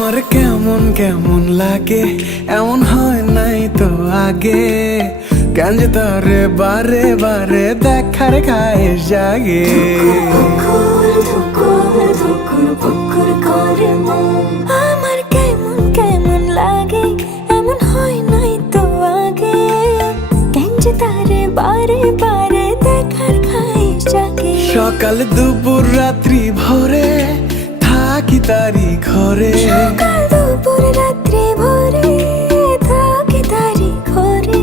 আমার কেমন কেমন লাগে, এমন হয় নাই তো আগে। কেন যে তারে বারে বারে দেখার খায় জাগে। আমার কেমন কেমন লাগে, এমন হয় নাই তো আগে। কেন যে তারে বারে বারে দেখার খায় জাগে। সকাল দুপুর রাত্রি ভরে থাকি তারি ঘরে। সকাল দুপুর রাত্রি ভরে থাকি তারি ঘরে।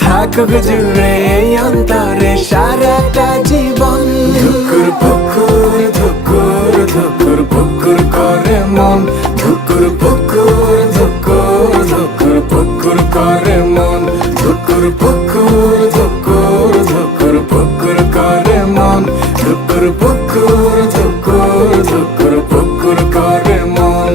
থাকুক জুড়ে এই অন্তরে সারাটা জীবন। ধুকুর পুকুর ধুকুর ধুকুর পুকুর করে মন। ধুকুর পুকুর ধুকুর ধুকুর পুকুর করে মন। ধুকুর পুকুর ধুকুর ধুকুর পুকুর করে মন। ধুকুর পুকুর ধুকুর ধুকুর পুকুর করে মন।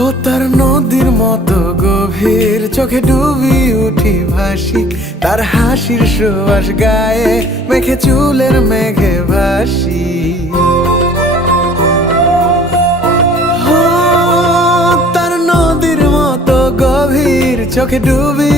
ও তার নদীর মতো গভীর, চোখে ডুবি উঠি ভাসি। তার হাসির সুবাস গায়ে মেখে চুলের মেঘে ভাসি। ও তার নদীর মতো গভীর, চোখে ডুবি